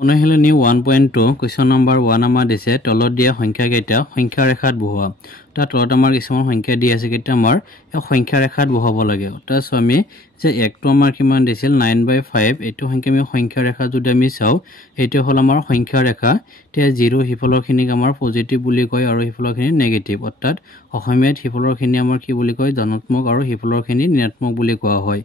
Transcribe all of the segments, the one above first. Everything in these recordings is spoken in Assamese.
অনুশীলনী 1.2 কুৱেশ্যন নম্বৰ 1 আমাৰ দিছে তলত দিয়া সংখ্যা কেইটা সংখ্যা ৰেখাত বহোৱা। তাৰ তলত আমাৰ কিছুমান সংখ্যা দি আছে কেইটা আমাৰ এই সংখ্যা ৰেখাত বহাব লাগে। তাৰ আমি যে একটো আমাৰ কিমান দিছিল 9/5 এইটো সংখ্যা আমি সংখ্যা ৰেখা যদি আমি চাও এইটো হল আমাৰ সংখ্যা ৰেখা। তে 0 হিফলৰখিনিক আমাৰ পজিটিভ বুলি কয় আৰু হিফলৰখিনি নেগেটিভ, অৰ্থাৎ অসমীয়াত হিফলৰখিনি আমাৰ কি বুলি কয় ধনাত্মক আৰু হিফলৰখিনি ঋণাত্মক বুলি কোৱা হয়।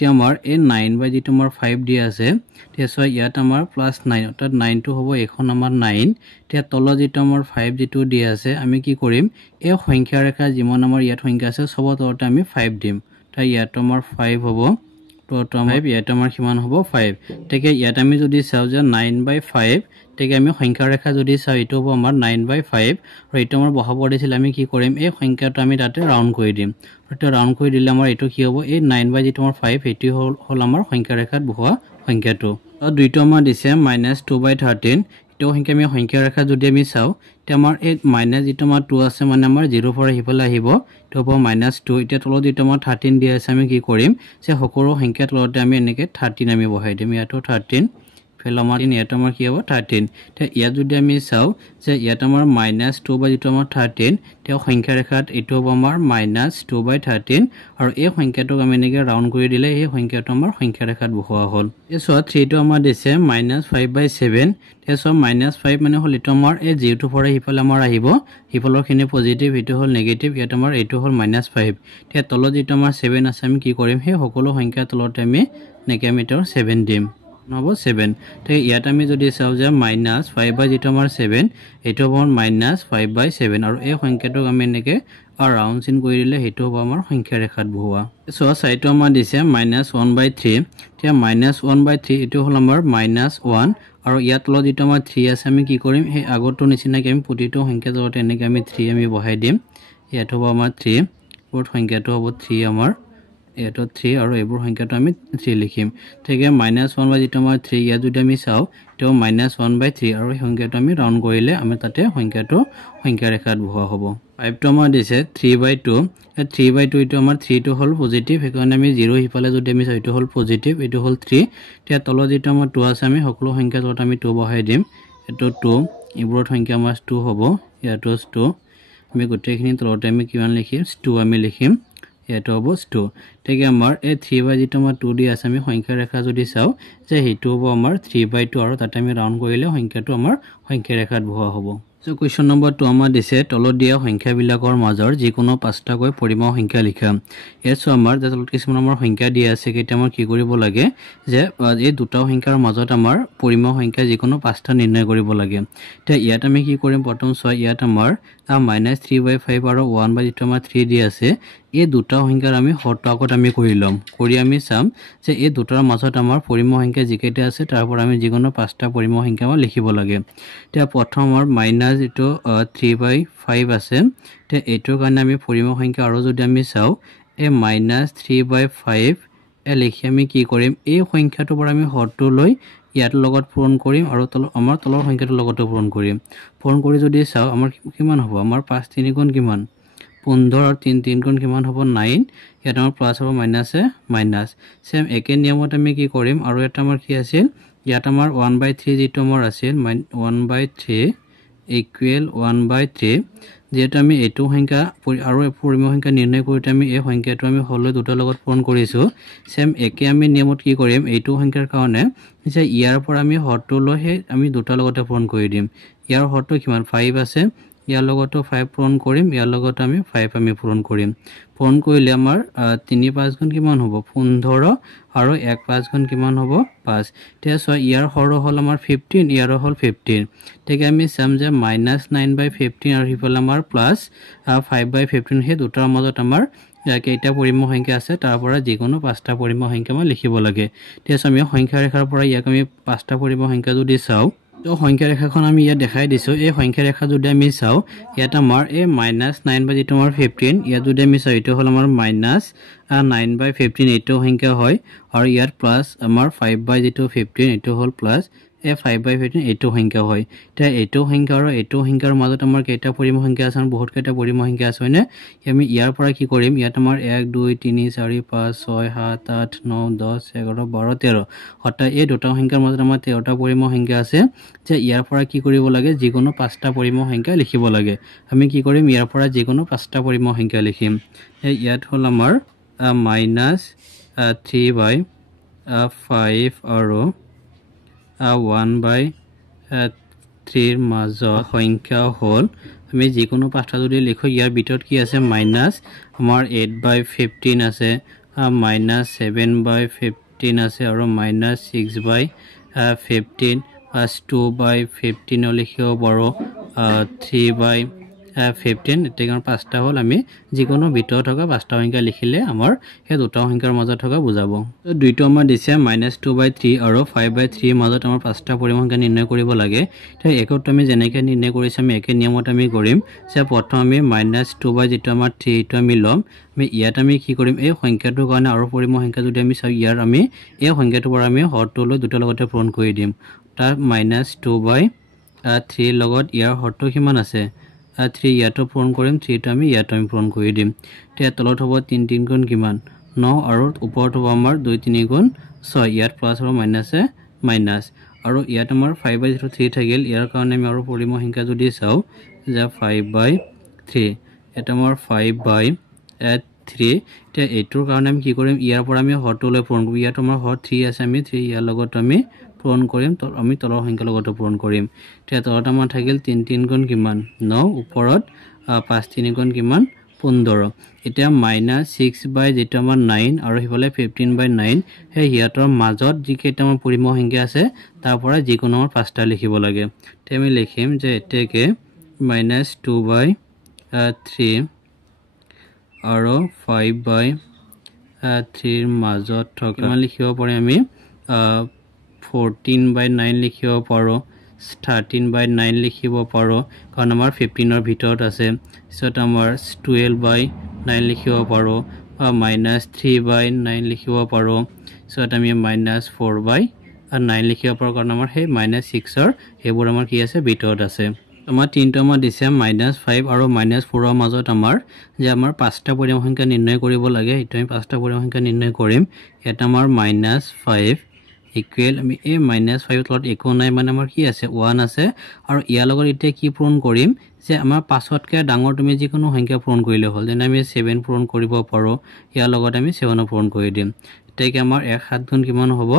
এতিয়া আমাৰ এই 9 বাই যেটো আমাৰ 5 দিয়া আছে তেছয় ইয়াত আমাৰ +9 অৰ্থাৎ 9 টো হ'ব এখন আমাৰ 9। তে তলত যেটো আমাৰ 5 যেটো দিয়া আছে আমি কি কৰিম এই সংখ্যা ৰেখা যিমান আমাৰ ইয়াত সংখ্যা আছে সব তলতে আমি 5 দিম। তাই ইয়াত আমাৰ 5 হ'ব, তো আমাৰ ইয়াত আমাৰ কিমান হ'ব 5। তেকে ইয়াত আমি যদি চাও যে 9/5 তেকে আমি সংখ্যা ৰেখা যদি চাও এটো হ'ব আমাৰ 9/5 আৰু এটো আমাৰ বহাব দিছিল আমি কি কৰিম এই সংখ্যাটো আমি তাতে ৰাউন্ড কৰি দিম। এটা ৰাউন্ড কৰি দিলে আমাৰ এটো কি হ'ব এই 9 বাই যেটো আমাৰ 5 এটো হল আমাৰ সংখ্যা ৰেখাত বহোৱা সংখ্যাটো। আৰু দুইটো আমাৰ দিছে -2/13 এটো সংখ্যা আমি সংখ্যা ৰেখা যদি আমি চাও তে আমাৰ এই মাইনাস যেটো আমাৰ 2 আছে মানে আমাৰ 0 পৰা হিফালে আহিব তো হ'ব -2। এতিয়া তলত যেটো আমাৰ 13 দিয়া আছে আমি কি কৰিম যে সকলো সংখ্যা তলতে আমি এনেকে 13 আমি বহাই দিম। ইয়াতো 13 ফেল আমাৰ ইয়াত আমাৰ কি হ'ব 13। তে ইয়াত যদি আমি চাও যে ইয়াত আমাৰ -2 বাই যেটো আমাৰ 13 তে সংখ্যা ৰেখাত এটো হ'ব আমাৰ -2/13 আৰু এই সংখ্যাটোক আমি এনেকে ৰাউন্ড কৰি দিলে এই সংখ্যাটো আমাৰ সংখ্যা ৰেখাত বহোৱা হ'ল। এছো 3 টো আমাৰ দিছে -5/7 তেছো -5 মানে হল এটো আমাৰ এই 0 টো পৰা হিফালে আমাৰ আহিব, হিফলৰখিনি পজিটিভ এটো হল নেগেটিভ, ইয়াত আমাৰ এটো হল -5। তে তলত যেটো আমাৰ 7 আছে আমি কি কৰিম সেই সকলো সংখ্যা তলতে আমি নেকে আমি 7 দিম হ'ব 7। তে ইয়াত আমি যদি চাও যে -5 বাই যেটো আমাৰ 7 এটো হ'ব -5/7 আৰু এই সংখ্যাটোক আমি এনেকে ৰাউন্ড চিন কৰি দিলে হেতু হ'ব আমাৰ সংখ্যা ৰেখাত বহোৱা। সো সাইটো আমাৰ দিছে -1/3 তে -1/3 এটো হল আমাৰ -1 আৰু ইয়াত তলত যেটো আমাৰ 3 আছে আমি কি কৰিম সেই আগৰটো নিচিনাকৈ আমি প্ৰতিটো সংখ্যা তলতে এনেকে আমি 3 আমি বহাই দিম। ইয়াত হ'ব আমাৰ 3 ওপৰত সংখ্যাটো হ'ব 3 আমাৰ এটো 3 আৰু এইবোৰ সংখ্যাটো আমি 3 লিখিম। ঠিক আছে -1 বাই যেটো আমাৰ 3 ইয়াত যদি আমি চাও তো -1/3 আৰু এই সংখ্যাটো আমি ৰাউন্ড কৰিলে আমি তাতে সংখ্যাটো সংখ্যা ৰেখাত বহোৱা হ'ব। 5 টো আমাৰ দিছে 3/2 3/2 এটো আমাৰ 3 টো হল পজিটিভ সেইকাৰণে আমি 0 হিফালে যদি আমি চাই এটো হল পজিটিভ এটো হল 3। তে তলত যেটো আমাৰ 2 আছে আমি সকলো সংখ্যা তলত আমি 2 বহাই দিম। এটো 2 ইবোৰত সংখ্যা আমাৰ 2 হ'ব, ইয়াতো 2 আমি গোটেইখিনি তলতে আমি কিমান লিখিম 2 আমি লিখিম, ইয়াতো হ'ব 2। ঠিক আমাৰ এই 3 বাই যেটো আমাৰ 2 দি আছে আমি সংখ্যা ৰেখা যদি চাও যে হেতু হ'ব আমাৰ 3/2 আৰু তাতে আমি ৰাউন্ড কৰিলে সংখ্যাটো আমাৰ সংখ্যা ৰেখাত বহোৱা হ'ব। সো কুৱেশ্যন নম্বৰ 2 আমাৰ দিছে তলত দিয়া সংখ্যাবিলাকৰ মাজৰ যিকোনো 5টাকৈ পৰিমেয় সংখ্যা লিখা। এছো আমাৰ তলত কিছুমান আমাৰ সংখ্যা দিয়া আছে কেইটা আমাৰ কি কৰিব লাগে যে এই দুটা সংখ্যাৰ মাজত আমাৰ পৰিমেয় সংখ্যা যিকোনো 5টা নিৰ্ণয় কৰিব লাগে। তে ইয়াত আমি কি কৰিম প্ৰথম ছয় ইয়াত আমাৰ -3/5 আৰু 1 বাই যেটো আমাৰ 3 দি আছে এই দুটা সংখ্যাৰ আমি হৰটো আগত আমি কৰি লম, কৰি আমি চাম যে এই দুটাৰ মাজত আমাৰ পৰিমেয় সংখ্যা যিকেইটা আছে তাৰ পৰা আমি যিকোনো 5টা পৰিমেয় সংখ্যা আমাৰ লিখিব লাগে। তে প্ৰথম আমাৰ -3/5 আছে তে এইটোৰ কাৰণে আমি পৰিমেয় সংখ্যা আৰু যদি আমি চাও এই -3/5 লিখি আমি কি কৰিম এই সংখ্যাটোৰ পৰা আমি হৰটো লৈ ইয়াৰ লগত পূৰণ কৰিম আৰু আমাৰ তলৰ সংখ্যাটোৰ লগতো পূৰণ কৰিম। পূৰণ কৰি যদি চাও আমাৰ কিমান হ'ব আমাৰ 5 3 গুণ কিমান 15 আৰু 3 3 গুণ কিমান হ'ব 9। ইয়াত আমাৰ প্লাস হ'ব মাইনাসে মাইনাস। সেম একে নিয়মত আমি কি কৰিম আৰু এটা আমাৰ কি আছিল ইয়াত আমাৰ 1/3 যেটো আমাৰ আছিল 1/3 ইকুৱেল 1/3 যেটো আমি এটো সংখ্যা আৰু পৰিমেয় সংখ্যা নিৰ্ণয় কৰোতে আমি এই সংখ্যাটো আমি হলৈ দুটাৰ লগত পূৰণ কৰিছো। সেম একে আমি নিয়মত কি কৰিম এইটো সংখ্যাৰ কাৰণে যে ইয়াৰ পৰা আমি হৰটো লৈ আমি দুটাৰ লগতে পূৰণ কৰি দিম। ইয়াৰ হৰটো কিমান 5 আছে ইয়াৰ লগতো 5 পূৰণ কৰিম, ইয়াৰ লগত আমি 5 আমি পূৰণ কৰিম। পূৰণ কৰিলে আমাৰ 3 5 গুণ কিমান হ'ব 15 আৰু 1 5 গুণ কিমান হ'ব 5। তে ইয়াৰ হৰ হল আমাৰ 15 ইয়াৰ হল 15। ঠিক আমি চাম যে -9/15 আৰু হিফালে আমাৰ +5/15 সেই দুটাৰ মাজত আমাৰ কেইটা পৰিমেয় সংখ্যা আছে তাৰ পৰা যিকোনো 5টা পৰিমেয় সংখ্যা মই লিখিব লাগে। তে আমি সংখ্যা ৰেখাৰ পৰা ইয়াক আমি 5টা পৰিমেয় সংখ্যা যদি চাও তো সংখ্যা ৰেখাখন আমি ইয়াত দেখাই দিছো। এই সংখ্যা ৰেখা যদি আমি চাও ইয়াত আমাৰ এই -9 বাই যেটো আমাৰ 15 ইয়াত যদি আমি চাও এটো হল আমাৰ -9/15 এটো সংখ্যা হয় আৰু ইয়াত প্লাস আমাৰ 5 বাই যেটো 15 এটো হল প্লাস এই 5/15 এইটো সংখ্যা হয় এতিয়া এইটো সংখ্যা আৰু এইটো সংখ্যাৰ মাজত আমাৰ কেইটা পৰিমেয় সংখ্যা আছে বহুত কেইটা পৰিমেয় সংখ্যা আছে হয়নে আমি ইয়াৰ পৰা কি কৰিম ইয়াত আমাৰ 1 2 3 4 5 6 7 8 9 10 11 12 13 অৰ্থাৎ এই দুটা সংখ্যাৰ মাজত আমাৰ 13টা পৰিমেয় সংখ্যা আছে যে ইয়াৰ পৰা কি কৰিব লাগে যিকোনো 5টা পৰিমেয় সংখ্যা লিখিব লাগে আমি কি কৰিম ইয়াৰ পৰা যিকোনো 5টা পৰিমেয় সংখ্যা লিখিম ইয়াত হল আমাৰ -3/5 আৰু 1/3 মাজৰ সংখ্যা হল আমি যিকোনো 5টা যদি লিখো ইয়াৰ ভিতৰত কি আছে মাইনাস আমাৰ 8/15 আছে -7/15 আছে আৰু -6/15 2/15 লিখিব পাৰো 3/15 এটাৰ 5টা হল আমি যিকোনো ভিতৰত থকা 5টা সংখ্যা লিখিলে আমাৰ এই দুটা সংখ্যাৰ মাজত থকা বুজাব তো দুইটো আমাৰ দিছে -2/3 আৰু 5/3 মাজত আমাৰ 5টা পৰিমেয় সংখ্যা নিৰ্ণয় কৰিব লাগে তো একত আমি যেনেকৈ নিৰ্ণয় কৰিছো আমি একে নিয়মত আমি কৰিম যে প্ৰথম আমি -2 যেটো আমাৰ 3 টো আমি লম আমি ইয়াত আমি কি কৰিম এই সংখ্যাটোৰ কাৰণে আৰু পৰিমেয় সংখ্যা যদি আমি চাই ইয়াৰ আমি এই সংখ্যাটোৰ পৰা আমি হৰটো লৈ দুটা লগতে পূৰণ কৰি দিম তাৰ -2/3 লগত ইয়াৰ হৰটো কিমান আছে 3 ইয়াতো পূৰণ কৰিম 3 টো আমি ইয়াতো পূৰণ কৰি দিম তেতিয়া তলত হ'ব 3 3 গুণ কিমান 9 আৰু ওপৰত হ'ব আমাৰ 2 3 গুণ 6 ইয়াত প্লাস আৰু মাইনাসে মাইনাস আৰু ইয়াত আমাৰ 5/3 থাকিল ইয়াৰ কাৰণে আমি আৰু পৰিমেয় সংখ্যা যদি চাও যে 5/3 এটা আমাৰ 5/3 তে এইটোৰ কাৰণে আমি কি কৰিম ইয়াৰ পৰা আমি হৰটো লৈ পূৰণ কৰিম ইয়াত আমাৰ হৰ 3 আছে আমি 3 ইয়াৰ লগত আমি পূৰণ কৰিম তো আমি তলৰ সংখ্যাৰ লগত পূৰণ কৰিম তে তলত আমাৰ থাকিল 3 3 গুণ কিমান 9 ওপৰত 5 3 গুণ কিমান 15 এতিয়া -6 যেটো আমাৰ 9 আৰু হিফালে 15/9 হে হিয়াতৰ মাজত যি কেইটা আমাৰ পৰিমেয় সংখ্যা আছে তাৰ পৰা যিকোনো 5টা লিখিব লাগে তে আমি লিখিম যে এতেকে -2/3 আৰু 5/3 মাজত থকা লিখিব পাৰি আমি 14/9 লিখিব পাৰো 13/9 লিখিব পাৰো কাৰণ আমাৰ 15 ৰ ভিতৰত আছে সত আমাৰ 12/9 লিখিব পাৰো -3/9 লিখিব পাৰো সত আমি -4/9 লিখিব পাৰো কাৰণ আমাৰ সেই -6 ৰ হেবোৰ আমাৰ কি আছে ভিতৰত আছে আমাৰ তিনটা আমাৰ দিছে -5 আৰু -4 ৰ মাজত আমাৰ যে আমাৰ 5টা পৰিমেয় সংখ্যা নিৰ্ণয় কৰিব লাগে এটা আমি 5টা পৰিমেয় সংখ্যা নিৰ্ণয় কৰিম এটা আমাৰ -5 ইকুৱেল আমি এই -5 তলত একো নাই মানে আমাৰ কি আছে 1 আছে আৰু ইয়াৰ লগত এতিয়া কি পূৰণ কৰিম যে আমাৰ 5তকৈ ডাঙৰ তুমি যিকোনো সংখ্যা পূৰণ কৰিলে হ'ল যেনে আমি 7 পূৰণ কৰিব পাৰো ইয়াৰ লগত আমি 7 পূৰণ কৰি দিম এতিয়া কি আমাৰ 1 7 গুণ কিমান হ'ব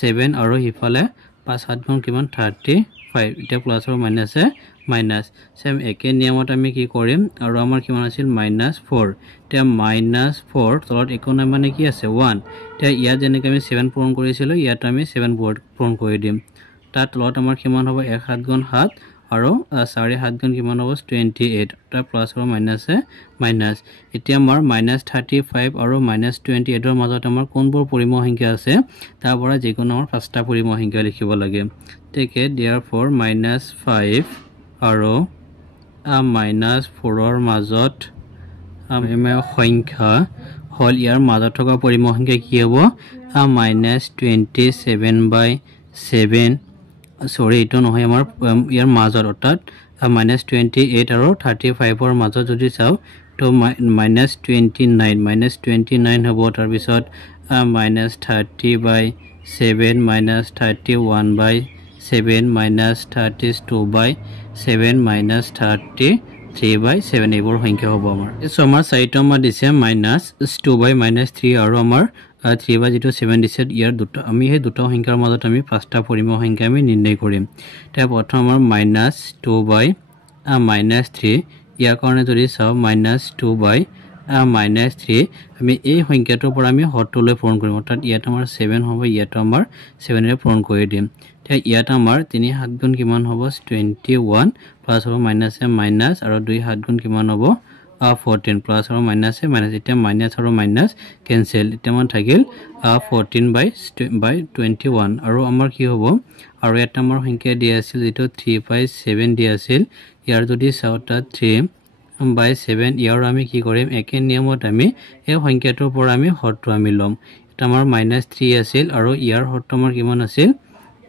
7 আৰু হিফালে 5 7 গুণ কিমান 35 এটা প্লাস আৰু মাইনাসে মাইনাস সেম একে নিয়মত আমি কি কৰিম আৰু আমাৰ কিমান আছিল -4 তে -4 তলত একো নাই মানে কি আছে 1 তে ইয়াত যেনেকৈ আমি 7 পূৰণ কৰিছিলো ইয়াত আমি 7 পূৰণ কৰি দিম তাৰ তলত আমাৰ কিমান হ'ব 1 7 গুণ 7 আৰু 4 7 গুণ কিমান হ'ব 28 টা প্লাস আৰু মাইনাসে মাইনাস এতিয়া আমাৰ -35 আৰু -28 ৰ মাজত আমাৰ কোনবোৰ পৰিমেয় সংখ্যা আছে তাৰ পৰা যিকোনো 5টা পৰিমেয় সংখ্যা লিখিব লাগে তেকে therefore -5 আৰু -4 ৰ মাজত সংখ্যা হল ইয়াৰ মাজত থকা পৰিমেয় সংখ্যা কি হ'ব -27/7 সৰি এটো নহয় আমাৰ ইয়াৰ মাজত অৰ্থাৎ -28 আৰু 35 ৰ মাজত যদি চাও তো -29 হ'ব তাৰ পিছত -30/7 -31/7 -32/7 -33/7 এইবোৰ সংখ্যা হ'ব আমাৰ সো আমাৰ চাৰিটা আমাৰ দিছে -2/3 আৰু আমাৰ 3/7 দিছে ইয়াৰ দুটা আমি এই দুটা সংখ্যাৰ মাজত আমি 5টা পৰিমেয় সংখ্যা আমি নিৰ্ণয় কৰিম তে প্ৰথম আমাৰ -2/3 ইয়াৰ কাৰণে যদি চাও -2/3 আমি এই সংখ্যাটোৰ পৰা আমি হৰটোলৈ পূৰণ কৰিম অৰ্থাৎ ইয়াত আমাৰ 7 হ'ব ইয়াত আমাৰ 7 ৰে পূৰণ কৰি দিম তে ইয়াত আমাৰ 3 7 গুণ কিমান হ'ব 21 প্লাস হ'ব মাইনাসে মাইনাস আৰু 2 7 গুণ কিমান হ'ব 14 প্লাস আৰু মাইনাসে মাইনাস এটা মাইনাস আৰু মাইনাস কেনসেল এটা মান থাকিল 14/21 আৰু আমাৰ কি হ'ব আৰু এটা আমাৰ সংখ্যা দিয়া আছিল যেটো 3/7 দিয়া আছিল ইয়াৰ যদি চাওটা 3/7 ইয়াৰ আমি কি কৰিম একে নিয়মত আমি এই সংখ্যাটোৰ পৰা আমি হৰটো আমি লম এটা আমাৰ -3 আছিল আৰু ইয়াৰ হৰটো আমাৰ কিমান আছিল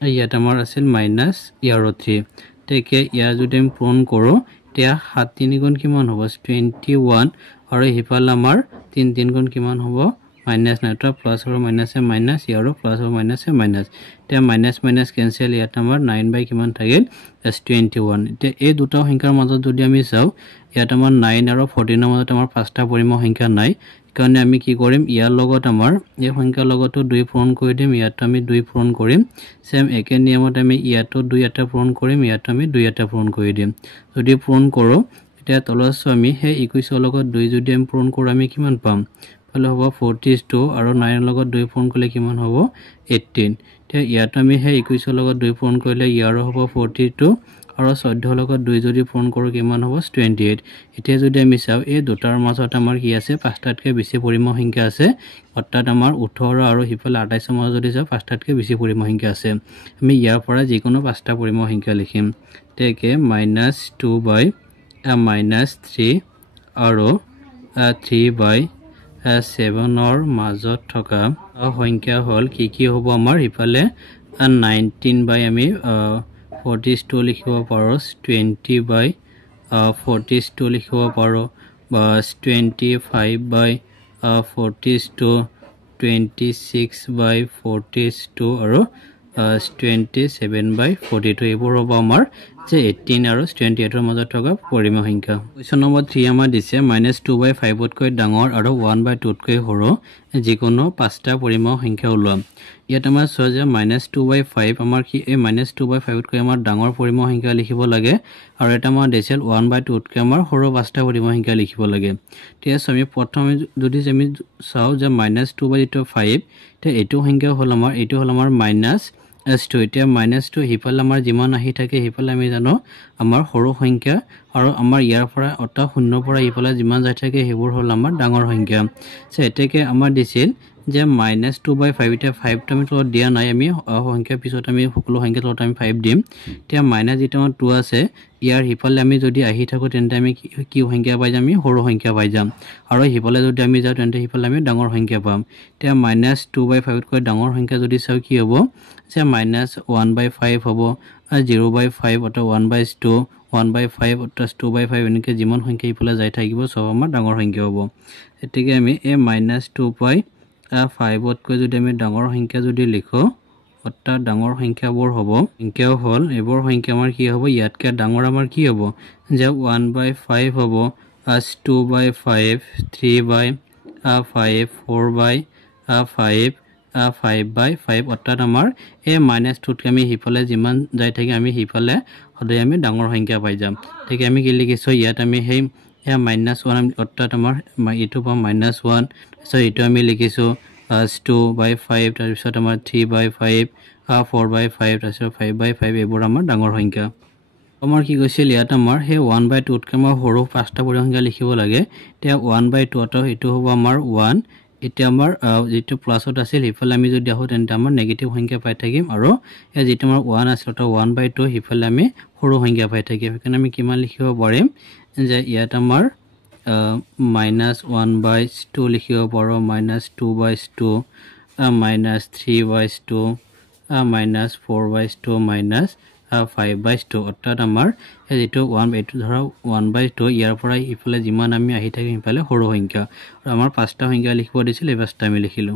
ইয়াত আমাৰ আছিল মাইনাছ ইয়াৰো 3 তেতিয়া ইয়াৰ যদি আমি পূৰণ কৰোঁ তেতিয়া 7 3 গুণ কিমান হ'ব 21 আৰু হিফালে আমাৰ 3 3 গুণ কিমান হ'ব মাইনাছ 9 টা প্লাছ আৰু মাইনাছে মাইনাছ ইয়াৰো প্লাছ আৰু মাইনাছে মাইনাছ তেতিয়া মাইনাছ মাইনাছ কেনসেল ইয়াত আমাৰ 9 বাই কিমান থাকিল 21 এতিয়া এই দুটা সংখ্যাৰ মাজত যদি আমি চাওঁ ইয়াত আমাৰ 9 আৰু 14 ৰ মাজত আমাৰ পাঁচটা পৰিমেয় সংখ্যা নাই কাৰণে আমি কি কৰিম ইয়াৰ লগত আমাৰ এই সংখ্যাৰ লগতো 2 পূৰণ কৰি দিম ইয়াত আমি 2 পূৰণ কৰিম সেম একে নিয়মত আমি ইয়াতো 2 এটা পূৰণ কৰিম ইয়াত আমি 2 এটা পূৰণ কৰি দিম যদি পূৰণ কৰোঁ এতিয়া তলত আমি সেই 21 ৰ লগত 2 যদি আমি পূৰণ কৰোঁ আমি কিমান পাম ফালে হ'ব 42 আৰু 9 ৰ লগত 2 পূৰণ কৰিলে কিমান হ'ব 18 তে ইয়াত আমি সেই 21 ৰ লগত 2 পূৰণ কৰিলে ইয়াৰো হ'ব 42 আৰু 14 ৰ লগত 2 যদি পূৰণ কৰোঁ কিমান হ'ব 28 এতিয়া যদি আমি চাওঁ এই দুটাৰ মাজত আমাৰ কি আছে পাঁচটাতকৈ বেছি পৰিমেয় সংখ্যা আছে অৰ্থাৎ আমাৰ 18 আৰু হিফালে 28 ৰ মাজত যদি চাওঁ পাঁচটাতকৈ বেছি পৰিমেয় সংখ্যা আছে আমি ইয়াৰ পৰা যিকোনো পাঁচটা পৰিমেয় সংখ্যা লিখিম তেকে -2 বাই -3 আৰু 3 বাই 7 ৰ মাজত থকা সংখ্যা হল কি হ'ব আমাৰ ইফালে 19 বাই আমি 42 লিখিব পাৰোঁ 20 বাই 42 লিখিব পাৰোঁ বা 25 বাই 42 26 বাই 42 আৰু 27 বাই 42 এইবোৰ হ'ব আমাৰ যে 18 আৰু 28 ৰ মাজত থকা পৰিমেয় সংখ্যা কোৱেশ্চন নম্বৰ 3 আমাৰ দিছে -2 বাই 5 তকৈ ডাঙৰ আৰু 1 বাই 2 তকৈ সৰু যিকোনো পাঁচটা পৰিমেয় সংখ্যা ওলোৱা ইয়াত আমাৰ চোৱা যে -2 বাই 5 আমাৰ কি এই -2 বাই 5 তকৈ আমাৰ ডাঙৰ পৰিমেয় সংখ্যা লিখিব লাগে আৰু এটা আমাৰ দিছিল 1 বাই 2 তকৈ আমাৰ সৰু পাঁচটা পৰিমেয় সংখ্যা লিখিব লাগে তেতিয়া আমি প্ৰথমে যদি আমি চাওঁ যে -2 বাই 5 তে এইটো সংখ্যা হ'ল আমাৰ -2 এতিয়া -2 হিফালে আমাৰ যিমান আহি থাকে হিফালে আমি জানো আমাৰ সৰু সংখ্যা আৰু আমাৰ ইয়াৰ পৰা অটা শূন্য পৰা ইফালে যিমান যাই থাকে সেইবোৰ হ'ল আমাৰ ডাঙৰ সংখ্যা সো এতেকে আমাৰ দিছিল যে -2 বাই 5 এতিয়া 5 টো আমি তলত দিয়া নাই আমি সংখ্যা পিছত আমি সকলো সংখ্যা তলত আমি 5 দিম এতিয়া মাইনাস যেটা 2 আছে ইয়াৰ হিফালে আমি যদি আহি থাকো তেন্তে আমি কি সংখ্যা পাই যাম আমি সৰু সংখ্যা পাই যাম আৰু হিফালে যদি আমি যাও তেন্তে হিফালে আমি ডাঙৰ সংখ্যা পাম এতিয়া -2 বাই 5 তকৈ ডাঙৰ সংখ্যা যদি চাও কি হ'ব যে -1 বাই 5 হ'ব 0 বাই 5 অথবা 1 বাই 2 1 বাই 5 অথবা 2 বাই 5 এনেকৈ যিমান সংখ্যা ইফালে যাই থাকিব সব আমাৰ ডাঙৰ সংখ্যা হ'ব এতিকে আমি এই -2 বাই 5 তকৈ যদি আমি ডাঙৰ সংখ্যা যদি লিখো অৰ্থাৎ ডাঙৰ সংখ্যাবোৰ হ'ব সংখ্যাও হ'ল এবোৰ সংখ্যা আমাৰ কি হ'ব ইয়াতকে ডাঙৰ আমাৰ কি হ'ব যে 1 বাই 5 হ'ব 2 বাই 5 3 বাই 5 4 বাই 5 5 বাই 5 অৰ্থাৎ আমাৰ এই -2 তকৈ আমি হিফালে যিমান যাই থাকি আমি হিফালে সদায় আমি ডাঙৰ সংখ্যা পাই যাম ঠিক আমি কি লিখিছো ইয়াত আমি সেই -1 অৰ্থাৎ আমাৰ ইটো পাম -1 সো ইটো আমি লিখিছো 2 বাই 5 তাৰ পিছত আমাৰ 3 বাই 5 4 বাই 5 তাৰ পিছত 5 বাই 5 এইবোৰ আমাৰ ডাঙৰ সংখ্যা আমাৰ কি কৈছিল ইয়াত আমাৰ সেই 1 বাই 2 তকৈ আমাৰ সৰু পাঁচটা পৰিমেয় সংখ্যা লিখিব লাগে তে 1 বাই 2 অটো এটো হ'ব আমাৰ 1 এতিয়া আমাৰ যেটো প্লাসত আছিল হিফালে আমি যদি আহো তেন্তে আমাৰ নেগেটিভ সংখ্যা পাই থাকিম আৰু এই যেটো আমাৰ 1 আছিল তো 1 বাই 2 হিফালে আমি সৰু সংখ্যা পাই থাকিম কাৰণ আমি কিমান লিখিব পাৰিম যে ইয়াত আমাৰ -1 বাই 2 লিখিব পাৰো -2 বাই 2 -3 বাই 2 -4 বাই 2 -5 বাই 2 অৰ্থাৎ আমাৰ এই যেটো 1 বাই 2 ধৰা 1 বাই 2 ইয়াৰ পৰা ইফালে যিমান আমি আহি থাকিম ইফালে সৰু সংখ্যা আৰু আমাৰ পাঁচটা সংখ্যা লিখিব দিছিল এই পাঁচটা আমি লিখিলো